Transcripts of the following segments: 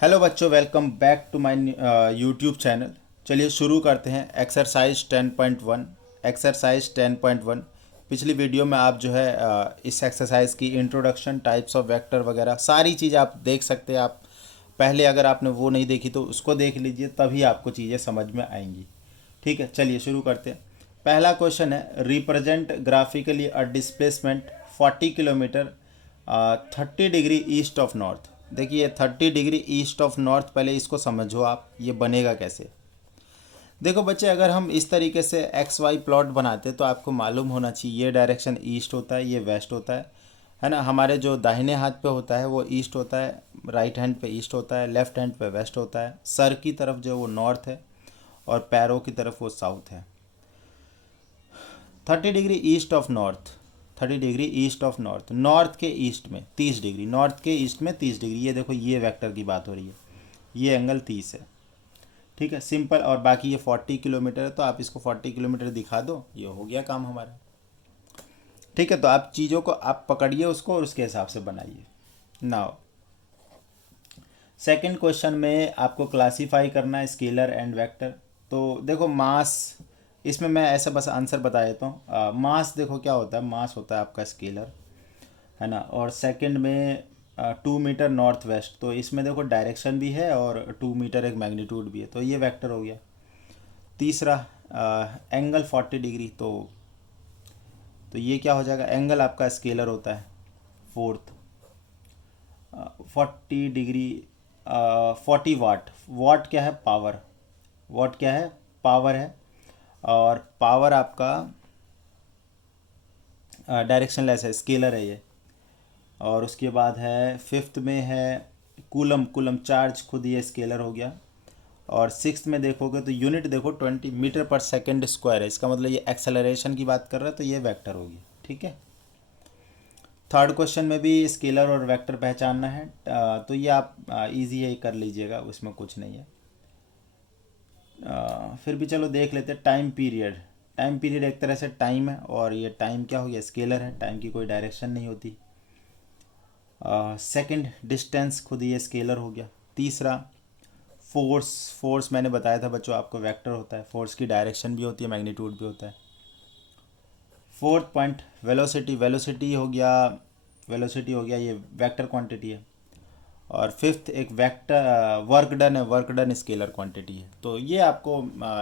Hello बच्चों, welcome back to my YouTube channel. चलिए शुरू करते हैं एक्सरसाइज 10.1। एक्सरसाइज 10.1 पिछली वीडियो में आप जो है इस एक्सरसाइज की इंट्रोडक्शन, टाइप्स ऑफ वेक्टर वगैरह सारी चीज़ आप देख सकते हैं। आप पहले अगर आपने वो नहीं देखी तो उसको देख लीजिए, तभी आपको चीज़ें समझ में आएंगी। ठीक है, चलिए शुरू करते हैं। पहला क्वेश्चन है, represent graphically a displacement 40 kilometre 30 degree east of north. देखिए 30 डिग्री ईस्ट ऑफ नॉर्थ, पहले इसको समझो आप, ये बनेगा कैसे। देखो बच्चे, अगर हम इस तरीके से एक्स वाई प्लॉट बनाते तो आपको मालूम होना चाहिए ये डायरेक्शन ईस्ट होता है, ये वेस्ट होता है ना। हमारे जो दाहिने हाथ पे होता है वो ईस्ट होता है, राइट हैंड पे ईस्ट होता है, लेफ्ट हैंड पे वेस्ट होता है। सर की तरफ जो वो नॉर्थ है और पैरों की तरफ वो साउथ है। 30 degree east of north, 30 degree east of north, north के ईस्ट में 30 डिग्री, नॉर्थ के ईस्ट में 30 डिग्री। ये देखो, ये वेक्टर की बात हो रही है, ये एंगल 30 है। ठीक है, सिंपल। और बाकी ये 40 किलोमीटर है, तो आप इसको 40 किलोमीटर दिखा दो, ये हो गया काम हमारा। ठीक है, तो आप चीज़ों को आप पकड़िए उसको और उसके हिसाब से बनाइए। नाउ सेकंड क्वेश्चन में आपको क्लासीफाई करना है स्केलर एंड वेक्टर। तो देखो मास, इसमें मैं ऐसा बस आंसर बता देता हूँ। मास देखो क्या होता है, मास होता है आपका स्केलर, है ना। और सेकंड में 2 मीटर नॉर्थ वेस्ट, तो इसमें देखो डायरेक्शन भी है और 2 मीटर एक मैग्नीट्यूड भी है, तो ये वेक्टर हो गया। तीसरा एंगल 40 डिग्री, तो ये क्या हो जाएगा, एंगल आपका स्केलर होता है। फोर्थ 40 डिग्री 40 वाट, वाट क्या है, पावर, वाट क्या है, पावर है। और पावर आपका डायरेक्शन लेस है, स्केलर है ये। और उसके बाद है फिफ्थ में है कूलम, कूलम चार्ज, खुद ये स्केलर हो गया। और सिक्स्थ में देखोगे तो यूनिट देखो 20 मीटर पर सेकेंड स्क्वायर है, इसका मतलब ये एक्सेलरेशन की बात कर रहा है, तो ये वेक्टर होगी। ठीक है, थर्ड क्वेश्चन में भी स्केलर और वेक्टर पहचानना है। तो ये आप इजी है, कर लीजिएगा, उसमें कुछ नहीं है। फिर भी चलो देख लेते हैं टाइम पीरियड। टाइम पीरियड एक तरह से टाइम है, और ये टाइम क्या हो गया, स्केलर है, टाइम की कोई डायरेक्शन नहीं होती। सेकंड डिस्टेंस, खुद ये स्केलर हो गया। तीसरा फोर्स, फोर्स मैंने बताया था बच्चों आपको वेक्टर होता है, फोर्स की डायरेक्शन भी होती है, मैग्नीट्यूड भी होता है। फोर्थ पॉइंट वेलोसिटी, वेलोसिटी हो गया, वेलोसिटी हो गया, ये वेक्टर क्वांटिटी है। और फिफ्थ एक वेक्टर वर्क डन है, वर्क डन स्केलर क्वांटिटी है। तो ये आपको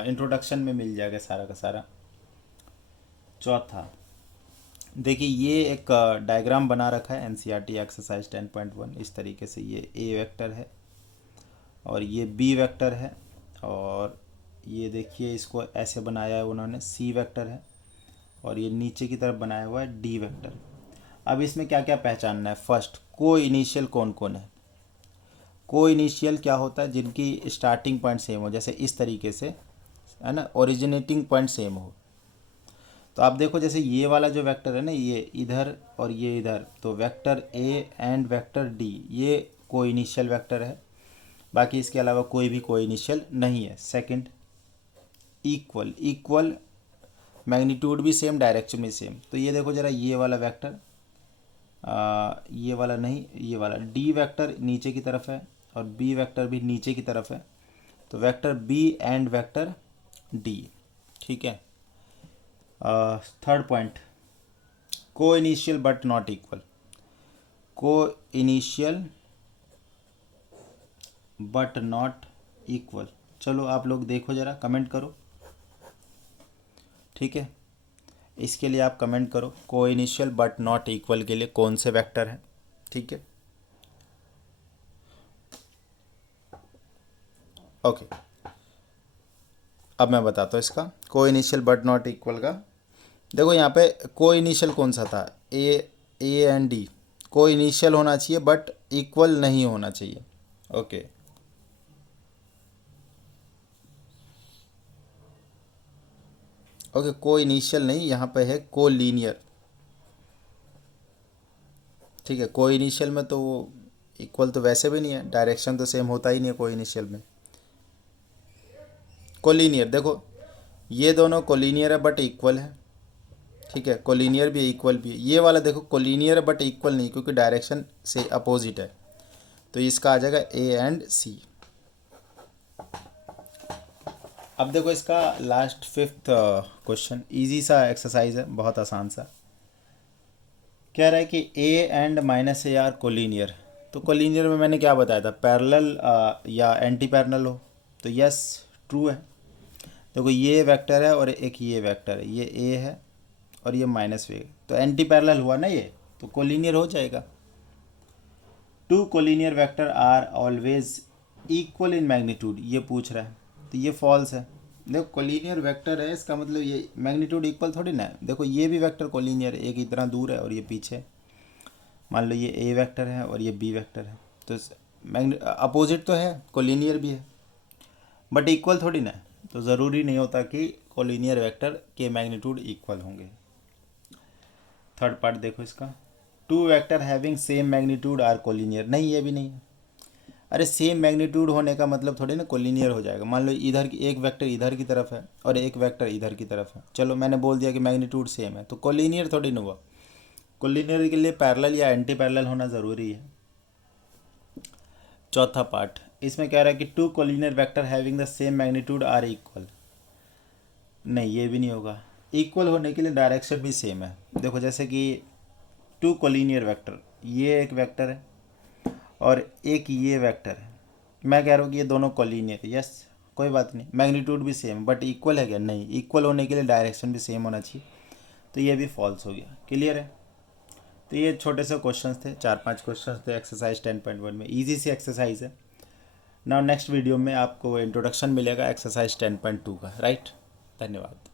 इंट्रोडक्शन में मिल जाएगा सारा का सारा। चौथा देखिए, ये एक डायग्राम बना रखा है एनसीईआरटी एक्सरसाइज 10.1, इस तरीके से। ये ए वेक्टर है और ये बी वेक्टर है, और ये देखिए इसको ऐसे बनाया है उन्होंने, सी वेक्टर है, और ये नीचे की तरफ बनाया हुआ है डी वेक्टर। अब इसमें क्या क्या पहचानना है। फर्स्ट, को इनिशियल कौन कौन है। को इनिशियल क्या होता है, जिनकी स्टार्टिंग पॉइंट सेम हो, जैसे इस तरीके से, है ना, ओरिजिनेटिंग पॉइंट सेम हो। तो आप देखो जैसे ये वाला जो वेक्टर है ना, ये इधर और ये इधर, तो vector A and vector D ये को इनिशियल वेक्टर है। बाकी इसके अलावा कोई भी को इनिशियल नहीं है। सेकंड, इक्वल, इक्वल मैग्नीट्यूड भी सेम, डायरेक्शन भी सेम। तो ये देखो जरा, ये वाला वेक्टर, ये वाला नहीं, ये वाला डी वेक्टर नीचे की तरफ है और बी वेक्टर भी नीचे की तरफ है, तो vector B and vector D. ठीक है। Third point, coinitial but not equal, coinitial but not equal. चलो आप लोग देखो ज़रा, कमेंट करो। ठीक है, इसके लिए आप कमेंट करो, को इनिशियल बट नॉट इक्वल के लिए कौन से वेक्टर हैं। ठीक है, ओके। अब मैं बताता हूँ इसका को इनिशियल बट नॉट इक्वल का। देखो यहाँ पे को इनिशियल कौन सा था, ए एंड डी। को इनिशियल होना चाहिए बट इक्वल नहीं होना चाहिए। ओके, ओके, को इनिशियल नहीं, यहाँ पे है को लीनियर। ठीक है, को इनिशियल में तो वो इक्वल तो वैसे भी नहीं है, डायरेक्शन तो सेम होता ही नहीं है को इनिशियल में। कोलिनियर देखो, ये दोनों कोलिनियर है बट इक्वल है। ठीक है, कोलिनियर भी है, इक्वल भी है। ये वाला देखो कोलिनियर है बट इक्वल नहीं, क्योंकि डायरेक्शन से अपोजिट है। तो इसका आ जाएगा ए एंड सी। अब देखो इसका लास्ट फिफ्थ क्वेश्चन, इजी सा एक्सरसाइज है, बहुत आसान सा। कह रहा है कि A and minus A R collinear. तो कोलिनियर में मैंने क्या बताया था, पैरेलल या एंटी पैरेलल हो, तो यस ट्रू है। देखो ये वेक्टर है और एक ये वेक्टर है, ये ए है और ये माइनस वे, तो एंटी पैरेलल हुआ ना ये, तो कोलिनियर हो जाएगा। Two collinear vector are always equal in magnitude, ये पूछ रहा है, तो ये फॉल्स है। देखो कोलिनियर वेक्टर है, इसका मतलब ये मैग्नीट्यूड इक्वल थोड़ी ना है। देखो ये भी वेक्टर कोलिनियर है, एक इतना दूर है और ये पीछे। मान लो ये ए वेक्टर है और ये बी वेक्टर है, तो अपोजिट तो है, कोलिनियर भी है, बट इक्वल थोड़ी ना है। तो ज़रूरी नहीं होता कि कोलिनियर वेक्टर के मैग्नीट्यूड इक्वल होंगे। थर्ड पार्ट देखो इसका, two vector having same magnitude are collinear, नहीं ये भी नहीं है। अरे सेम मैग्नीट्यूड होने का मतलब थोड़ी ना कोलिनियर हो जाएगा। मान लो इधर की एक वेक्टर इधर की तरफ है और एक वेक्टर इधर की तरफ है, चलो मैंने बोल दिया कि मैग्नीट्यूड सेम है, तो कोलिनियर थोड़ी ना हुआ। कोलिनियर के लिए पैरेलल या एंटी पैरेलल होना ज़रूरी है। चौथा पार्ट, इसमें कह रहा है कि two collinear vector having the same magnitude are equal, नहीं ये भी नहीं होगा। इक्वल होने के लिए डायरेक्शन भी सेम है। देखो जैसे कि टू कोलिनियर वेक्टर, ये एक वेक्टर है और एक ये वेक्टर है, मैं कह रहा हूँ कि ये दोनों कोलिनियर है, यस कोई बात नहीं, मैग्नीट्यूड भी सेम, बट इक्वल है क्या, नहीं। इक्वल होने के लिए डायरेक्शन भी सेम होना चाहिए, तो ये भी फॉल्स हो गया। क्लियर है। तो ये छोटे से क्वेश्चंस थे, 4-5 क्वेश्चंस थे एक्सरसाइज 10.1 में, इजी सी एक्सरसाइज है। नाउ नेक्स्ट वीडियो में आपको इंट्रोडक्शन मिलेगा एक्सरसाइज 10.2 का, राइट। धन्यवाद।